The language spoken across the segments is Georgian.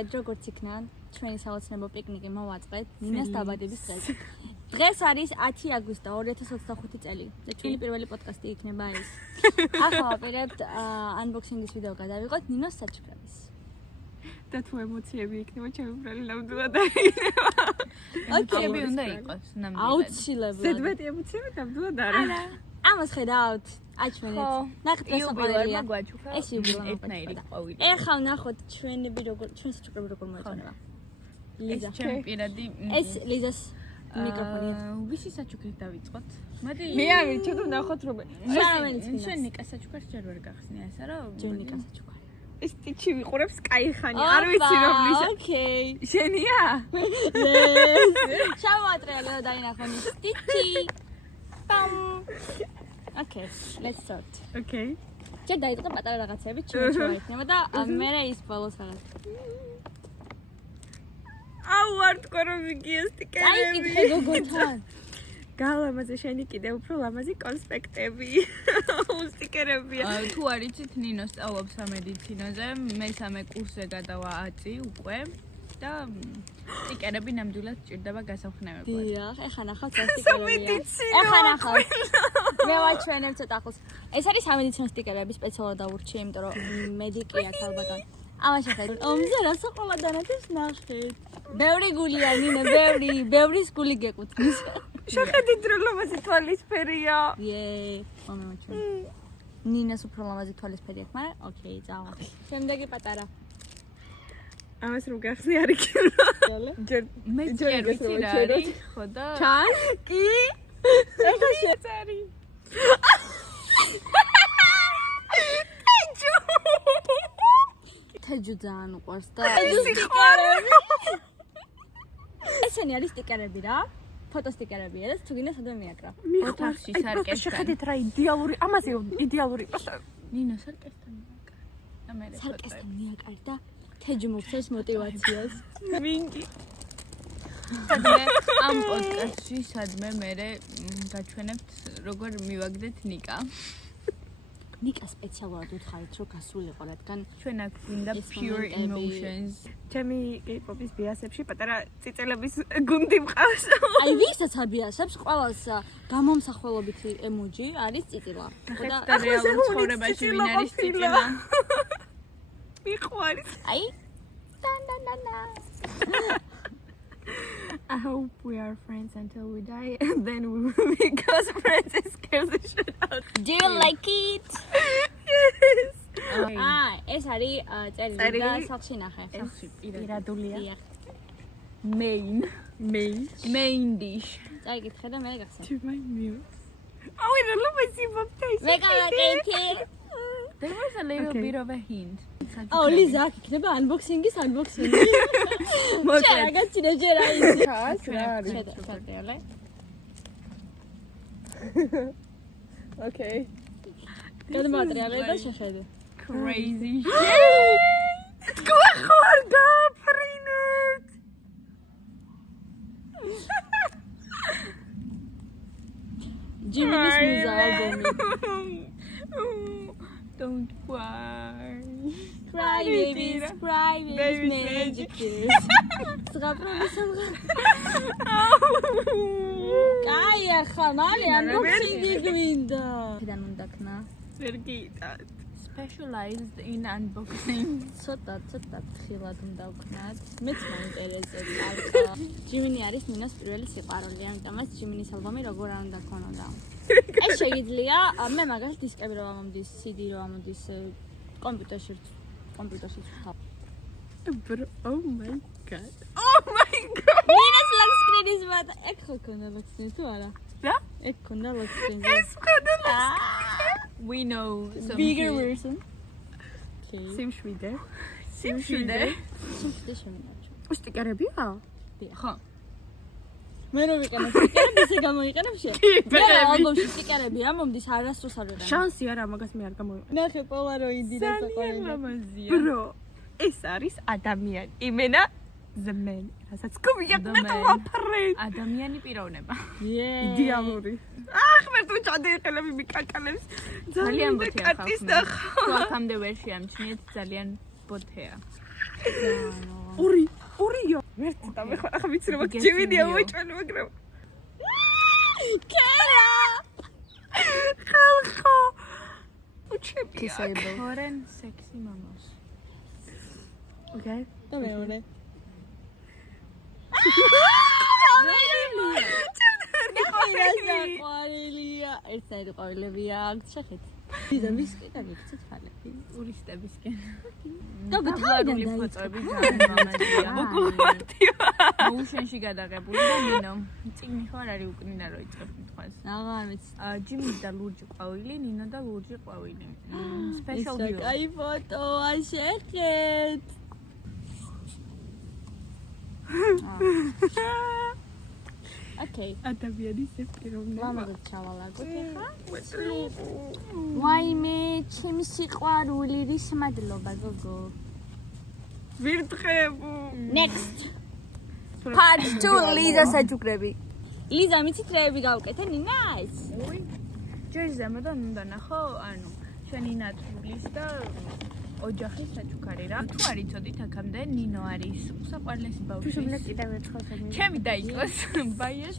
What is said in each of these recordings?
მოგესალმებით, როგორც იქნა ჩვენი საოცნებო პიკნიკი მოვაწყეთ ნინას დაბადების დღეზე. დღეს არის 10 აგვისტო 2025 წელი და ჩვენი პირველი პოდკასტი იქნება ეს. ახლა ვაპირებთ unboxing-ის ვიდეო გადავიღოთ ნინოს საჩუქრების. და თუ ემოციები იქნება, ჩემი ბრალი ნამდვილად დაიქნება. ემოციები უნდა იყოს, ნამდვილად. აუცილებლად. ზედმეტი ემოციები ნამდვილად არა. ამას ხედავთ. აჩვენეთ. ნახეთ რა საყვარელია. ეს იუბილეა ერთნაირი ყვავილი. ეხლა ვნახოთ ჩვენი საჩუქრები როგორ მოეწონება. ეს ჩემი პირადი ეს ლიზას მიკროფონია. ვისი საჩუქრით დავიწყოთ? მოდი. მე ავირჩევ და ვნახოთ რომ შენ ნიკას საჩუქრს ჯერ ვერ გახსნია ესა რა? ჯერ ნიკას საჩუქარი. ეს ტიჩი ვიყურებს კაიხანი, არ ვიცი რომ ლიზა. ოკეი. შენია? შავატრიალო დაინახონ ტიჩი. პამ. Okay, let's start. Okay. ჯერ დაიწყო პატარა რაღაცები, ჩუმჩუმა იქნება და მე ის ბოლოს რაღაც. აუ არ თქვა რომ იგი ეს სტიკერები. აი კითხე გოგოთან. გალამაზე შენი კიდე უფრო ლამაზი კონსპექტები. სტიკერებია. თუ არ იცით ნინო სწავლობს სამედიცინოზე, მესამე კურსზე გადავა 10 უკვე და სტიკერები ნამდვილად ჭირდება გასახსნელებლად. დიახ, ეხლა ნახავთ სტიკერებია. ეხლა ნახავთ. მე ვაჩვენებ ცოტა ახლოს. ეს არის სამედიცინო სტიკერები, სპეციალურად დავურჩიე, იმიტომ რომ მედიკი აქვს ალბათ. ამას შეხედეთ. ომზე რა საყოველთანაც ნახეთ. ბევრი გულია ნინო, ბევრი გული გეკუთვნის. შეხედით რომ ლამაზი თვალისფერია. იე, მომეჩვენ. ნინას უფრო ლამაზი თვალისფერი აქვს, მაგრამ ოკეი, წავა. შემდეგი პატარა. ამას რომ გახსნი არ იქნება. ჯერ მე ჯერ ვიცი რა არის, ხო და ჩან? კი. ეხლა შეწარი. თეჯუ ძალიან უყვარს და სიყვარული. ესენი არის სტიკერები რა. ფოტო სტიკერებია და თუ გინდა სადმე მიაკრა. ოთახში სარკესთან. შეხედეთ რა იდეალური, ამაზე იდეალური. ნინო სარკესთან მიაკრა. და მე სარკესთან მიაკარ და თეჯუ მოგცეს мотиваციას. მინგი. სადმე ამ პოდკასტში სადმე მე გაჩვენებთ როგორ მივაგდეთ ნიკა. ნიკა სპეციალურად უთხარით რომ გასულიყო, რადგან ჩვენ აქ გვინდა ეს pure მომენტები. emotions. ჩემი K-pop-ის ბიასებში პატარა წიწელების გუნდი მყავს. აი ვისაც აბიასებს ყოველს გამომსახველობითი ემოჯი არის წიწილა. და რეალურ ცხოვრებაში ვინ არის წიწილა? მიყვარს. აი და I hope we are friends until we die, and then we will be close friends and scare the shit out. Do you like it? Yes. ეს არის წერილი და სახში ნახე. პირადულია. Main dish. წაიკითხე და მე გახსენ. To my meals. Oh, I don't know my zip taste. მე გავაკეთე. There was a little bit of a hint. აუ ლიზა აქ იქნება unboxing-ის unboxing. შენ გაცინე ჯერ აი ისი. რა არის? შედა. Okay. გადმოატრიალე და შეხედე. Crazy shit. გახორდა ფრინეთ. ჯიმის მუზა ალბომი. Don't worry. Cry babies, cry babies, magic kiss. სღაპრობისმღა. კაი ახლა მალე unboxing-ი გვინდა. დან უნდა ქნა. ვერგიტად. Specialized in unboxing. ცოტა თხილად უნდა ვქნათ. მეც მაინტერესებს. ჯიმინი არის ნინოს პირველი სიყვარული, ამიტომ ეს ჯიმინის ალბომი როგორ არ უნდა ქონოდა. ეს შეიძლება მე მაგალითად დისკები რომ ამომდის, CD რომ ამომდის კომპიუტერში ვთავ. Bro, oh my god. Oh my god. ნინოს lock screen-ის მადა. ეგ ხო ქონდა lock screen თუ არა? რა? ეგ ქონდა lock screen. ეს ხოდა We know some bigger version. Okay. სიმშვიდე. სიმშვიდე. სიმშვიდე შემინაჩვენე. სტიკერებია? ხო. მე რომ ვიყენებ სტიკერები, ესე გამოიყენებ შე. მე ალბომში სტიკერები ამომდის არასდროს არ ვიყენებ. შანსი არა, მაგას მე არ გამოიყენებ. ნახე პოლაროიდი და საყვარელი. ლამაზია. Bro, ეს არის ადამიანი. იმენა the man. რასაც გმიაკნეთ ვაფრენ. ადამიანი პიროვნება. იდეალური. ხმერ თუ ჩადეიყელები მიკაკალებს. ძალიან ბოთია ხალხი. და თუ აქამდე ვერ შეამჩნიეთ ძალიან ბოთეა. ორიო. ვერც და მე ხარ ახლა ვიცი რომ ჯიმინია მოიჭველი მაგრამ კერა ხალხო უჩებია. Foreign sexy mamas. Okay. და მეორე საყვარელია ერთნაირი ყვავილებია აქ შეხეთ ლიზა ვისკიდან იქცეთ ფალები ტურისტებისკენ. გაგთავიდან ფოტოები გამომადია. მოგუხმართია. მოუშენში გადაღებული და ნინო. წიგნი ხო არ არის უკნინა რო იწყებ თქვას. აღარ ვიცი ჯიმი და ლურჯი ყვავილი, ნინო და ლურჯი ყვავილი. Special ის რა view. კაი ფოტოა შეხეთ Okay. ადამიანის ეპიროვნება. ლამაზად ჩავალაგოთ ეხლა. ვაიმე, ჩემი სიყვარული, რის მადლობა გოგო. ვირთხებო. Next. Part 2 ლიზა საჯუგრები. ლიზა მიცით რეები გავუკეთე ნინას? ჯერ ზემოდან უნდა ნახო, ანუ შენი ნატრულის და ოჯახის საჩუქარი რა. თუ არ იცოდით აქამდე ნინო არის უსაყვარლესი ბავშვი. კიდევ ერთხელ ხომ. ჩემი დაიწყოს ბაიას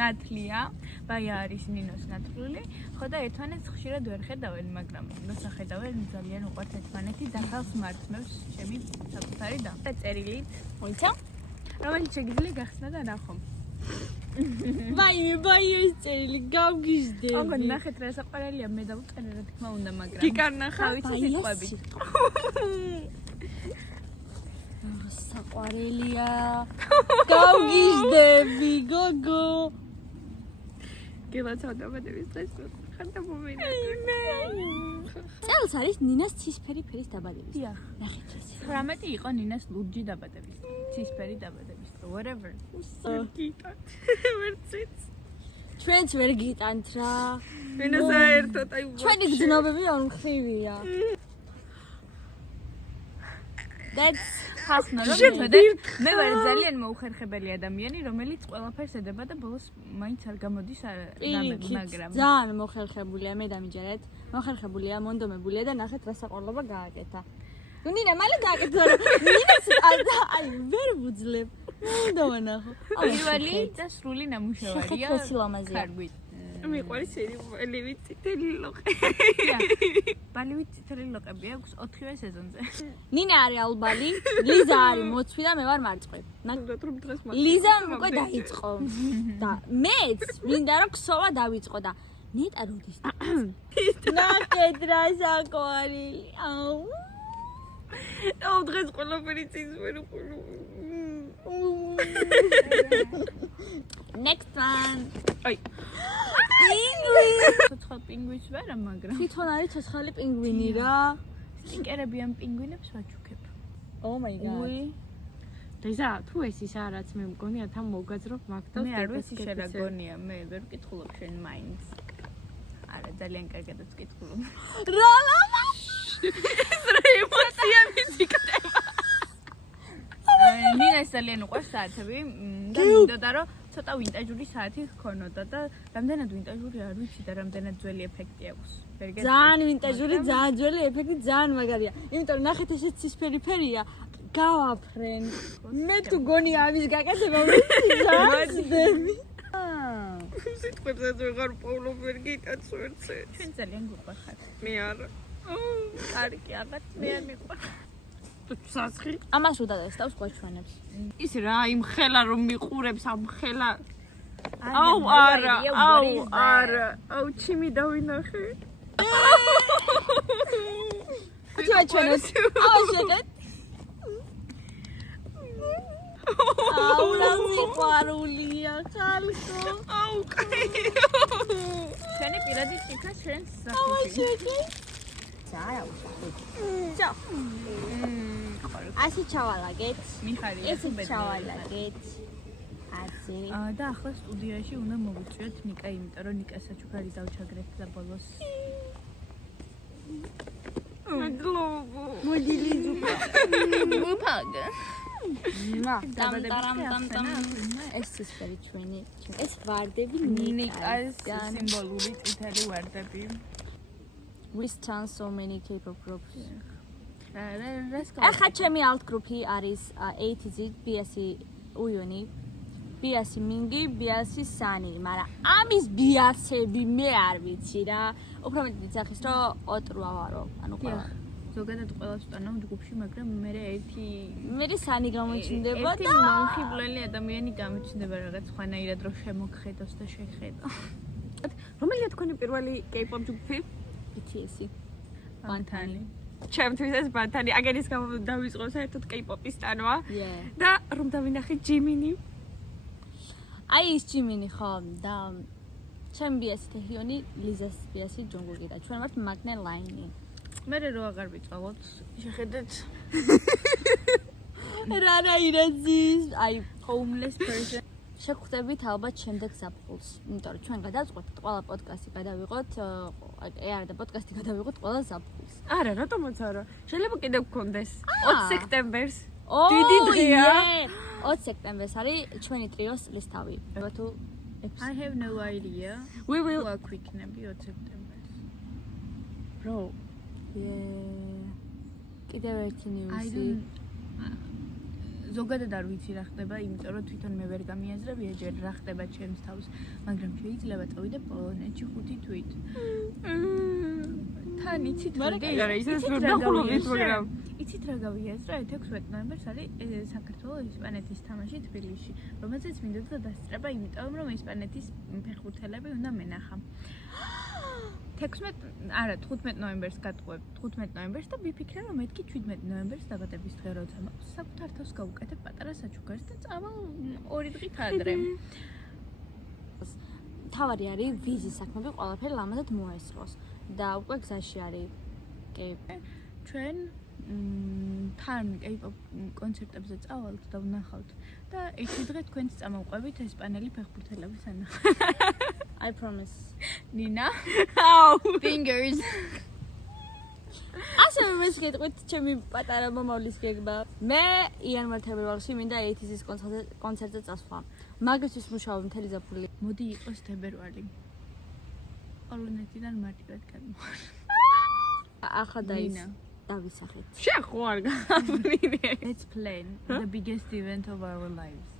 ნათლია. ბაია არის ნინოს ნათლული. ხო და ერთმანეთს ხშირად ვერ ხედავენ, მაგრამ მოსახედავენ ძალიან უყვართ ერთმანეთი და ხალხს მართმევს ჩემი საკუთარი და წერილით. მოიცა? რომელიც შეგიძლია გახსნა და ნახო. ვაიმე, ბაიას წერილი გავგიჟდები. აბა ნახეთ რა საყვარელია მე დავწერე რა თქმა უნდა, მაგრამ გიკარნახა ვიცი სიტყვები. საყვარელია. გავგიჟდები, გოგო. გილოცავდაბადების დღეს ხარ და მომენა. წელს არის ნინას ცისფერი ფერის დაბადების. დიახ. ნახეთ ეს. 18 იყო ნინას ლურჯი დაბადების. ცისფერი დაბადების. Whatever. გიტა. ვერციც. ჩვენც ვერ გიტანთ რა. ვინა საერთოდ აი ჩვენი გზნობები არ მხრივია. That's ხასნა რომ ვთქვი, მე ვარ ძალიან მოუხერხებელი ადამიანი, რომელიც ყველაფერს ედება და ბოლოს მაინც არ გამოდის რამე, მაგრამ ძალიან მოხერხებულია მე დამიჯერეთ. მოხერხებულია, მონდომებულია და ნახეთ რა საყვარლობა გააკეთა. ნუ ნინა მალე გააკეთა რა. ნინას აი ვერ ვუძლებ. უნდა ვანახო. პირველი და სრული ნამუშევარია. შეხეთ სილამაზეა. კარგვით. მიყვარს ბალივი წითელი ლოყი. ბალივი წითელი ლოყები აქვს 4-ვე სეზონზე. ნინა არის ალბალი, ლიზა არის მოცვი და მე ვარ მარწყვი. ნაგდოთ რომ დღეს ლიზა უკვე დაიწყო და მეც მინდა რომ ქსოვა დავიწყო და ნეტა როდის ნახეთ რა საყვარელი. აუ დღეს ყველაფერი წინსვერი ყოლო. Next one. აი პინგვინი. ცოცხალ პინგვინს ვერა, მაგრამ თვითონ არის ცოცხალი პინგვინი რა. სტიკერები ამ პინგვინებს ვაჩუქებ. Oh my god. დიზა თუ ეს ის არაც მე მგონია თან მოგაძრობ მაგდას მე არ ვიცი შენ რა გონია, მე ვერ ვკითხულობ შენ მაინც. არა, ძალიან კარგადაც ვკითხულობ. რა ლამაზ. ეს რა ემოცია მისიკდება. ნინას ძალიან უყვარს საათები და მინდოდა რომ ცოტა ვინტაჟური საათი ჰქონოდა და რამდენად ვინტაჟური არ ვიცი და რამდენად ძველი ეფექტი აქვს. ძალიან ვინტაჟური, ძალიან ძველი ეფექტი, ძალიან მაგარია. იმიტომ რომ ნახეთ ეს ცისფერი ფერია. გავაფრენ. მე თუ გონია ამის გაკეთება ვიცი. სიტყვებსაც ვეღარ პაულო ვერ გიტაც ვერცე. ჩვენ ძალიან გვიყვარხართ. მე არა. კარგი, აღარ მე არ მიყვარხ. სასხი. ამას უდადესტავს გვაჩვენებს. ის რა იმ ხელა რომ მიყურებს ამ ხელა. აუ არა, აუ არა. აუ ჩიმი დავინახე. აჩვენებს. აუ შეგეთ. აუ რა სიყვარულია ხალხო. აუ ჩვენი პირადი ციფრა ჩვენს აუ სახში. შეგეთ. ძალიან ჩა. ასე ჩავალაგეთ. მიხარია ესე ჩავალაგეთ. ასე. და ახლა სტუდიაში უნდა მოვიწვიოთ ნიკა, იმიტომ რომ ნიკას საჩუქარი დავჩაგრეთ და ბოლოს მადლობა. მოდი ლიზუკა. მოფაგა. დამ. ეს ცისფერი ჩვენი. ეს ვარდები ნიკას სიმბოლური წითელი ვარდები. We stand so many K-pop groups. რას ახლა ჩემი alt group-ი არის ATZ, BSC უიონი, BSC მინგი, BSC სანი, მაგრამ ამის BSC-ები მე არ ვიცი რა. უფრო მეტი ძახის რომ ოტროა ვარო, ანუ ყველა. ზოგადად ყველას ვტანავ ჯგუფში, მაგრამ მე მე სანი გამოჩნდება ერთი მომხიბლელი ადამიანი გამოჩნდება რაღაც ხვანაირად რომ შემოგხედოს და შეხედო. რომელია თქვენი პირველი K-pop ჯგუფი? BTS-ი. ბანთანი. ჩემთვის ეს ბანთანი, აგერის გამო დავიწყო საერთოდ K-pop-ის ტანვა Yeah. და რომ დავინახე ჯიმინი. აი ის ჯიმინი ხო და ჩემ BSC თეჰიონი, ლიზას BSC ჯონგუკი და ჩვენ ვართ მაგნე ლაინი. მე რო აღარ ვიწყალოთ, შეხედეთ რა ირაძის, აი homeless person. შეგხვდებით ალბათ შემდეგ ზაფხულს. იმიტომ რომ ჩვენ გადავწყვეტთ ყველა პოდკასტი გადავიღოთ, არა და პოდკასტი გადავიღოთ ყველა ზაფხულს. არა, რატომაც არა. შეიძლება კიდევ გქონდეს 20 სექტემბერს. დიდი დღეა. 20 სექტემბერს არის ჩვენი ტრიოს ლისთავი. ება თუ I have no idea. We will What quicknები 20 სექტემბერს. bro. კიდევ ერთი I ნიუსი. don't ზოგადად არ ვიცი რა ხდება, იმიტომ რომ თვითონ მე ვერ გამიაზრებია ჯერ რა ხდება ჩემს თავს, მაგრამ შეიძლება წავიდე პოლონეთში 5 თვით. თან იცით რა არა, ისე ვერ დახულობთ, მაგრამ იცით რა გავიაზრე? 16 ნოემბერს არის საქართველოს ესპანეთის თამაში თბილისში, რომელზეც მინდოდა დასწრება, იმიტომ რომ ესპანეთის ფეხბურთელები უნდა მენახა. 15 ნოემბერს გადყვებ 15 ნოემბერს და ვიფიქრე რომ მეთქი 17 ნოემბერს დაბადების დღე როცა მაქვს საკუთარ თავს გავუკეთებ პატარა საჩუქარს და წავალ 2 დღით ადრე. თავარი არის ვიზის საქმეები ყველაფერი ლამაზად მოესწროს და უკვე გზაში არის ჩვენ თან K-pop კონცერტებზე წავალთ და ვნახავთ და ერთი დღე თქვენც წამოვყვებით ესპანელი ფეხბურთელების ანახავთ. I promise. Nina. აუ. Fingers. ასე მე შეგეთყვით ჩემი პატარა მომავლის გეგმა. მე იანვარ თებერვალში მინდა ATZ-ის კონცერტზე წასვლა. მაგისთვის მუშაობ მთელი ზაფხული. მოდი იყოს თებერვალი. პოლონეთიდან მარტივად გადმოვალ. ახლა და ის დავისახეთ. შეხო არ გამრინე. Let's plan the biggest event of our lives.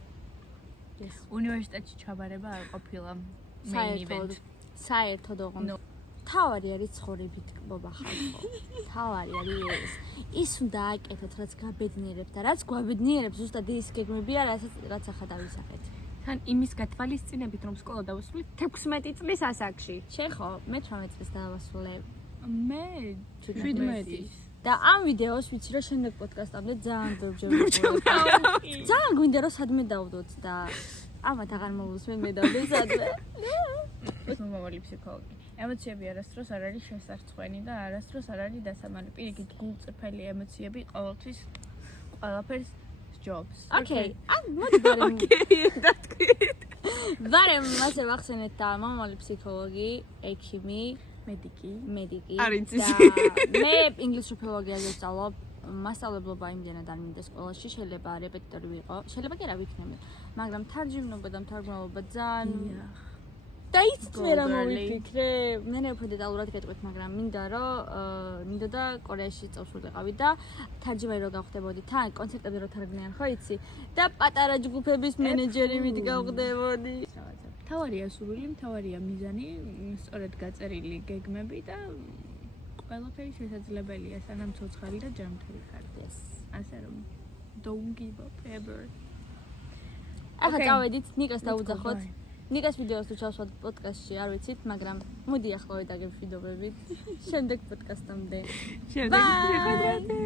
Yes. უნივერსიტეტში ჩაბარება არ ყოფილა. Main event. საერთოდ ოღონდ. თავარი არის ცხოვრებით კბობა ხალხო. თავარი არის ეს. ის უნდა აკეთოთ, რაც გაბედნიერებს და რაც გვაბედნიერებს, ზუსტად ის გეგმებია, რაც ახლა დავისახეთ. თან იმის გათვალისწინებით რომ სკოლა დავასრულე 16 წლის ასაკში. შეხო, მე 18 წელს დავასრულე. მე 17. და ამ ვიდეოს ვიცი რომ შემდეგ პოდკასტამდე ძალიან ბევრჯერ ვიყურებ. ძალიან გვინდა რომ სადმე დავდოთ და ამათ აღარ მოვუსმენ მე დავდე სადმე. მომავალი ფსიქოლოგი. ემოციები არასდროს არ არის შესარცხვენი და არასდროს არ არის დასამალი. პირიქით გულწრფელი ემოციები ყოველთვის ყველაფერს ჯობს. Okay, მოდი ბარემ. დათქვით. ბარემ მასე ვახსენეთ და მომავალი ფსიქოლოგი, ექიმი, მედიკი. არ იცის. მე ინგლისურ ფილოლოგიაზე ვსწავლობ. მასწავლებლობა იმდენად არ მინდა სკოლაში, შეიძლება რეპეტიტორი ვიყო. შეიძლება კი რა ვიქნები, მაგრამ თარჯიმნობა და მთარგმნელობა ძალიან და იცით მე რა მოვიფიქრე? მე უფრო დეტალურად გეტყვით, მაგრამ მინდა და კორეაში წავს ვიყავი და თარჯიმანი რო გავხდებოდი თან კონცერტებზე რო თარგმნიან, ხო იცი? და პატარა ჯგუფების მენეჯერი მით გავხდებოდი. თავარია სურვილი, თავარია მიზანი, სწორედ გაწერილი გეგმები და ყველაფერი შესაძლებელია, სანამ ცოცხალი და ჯანმრთელი ხარ. ასე რომ don't give up ever. ახლა წავედით ნიკას დაუძახოთ. ნიკას ვიდეოს თუ ჩავსვათ პოდკასტში, არ ვიცით, მაგრამ მოდი ახლა ვიდაგებ ვიდეოებით. შემდეგ პოდკასტამდე. შემდეგ შეხვედრამდე.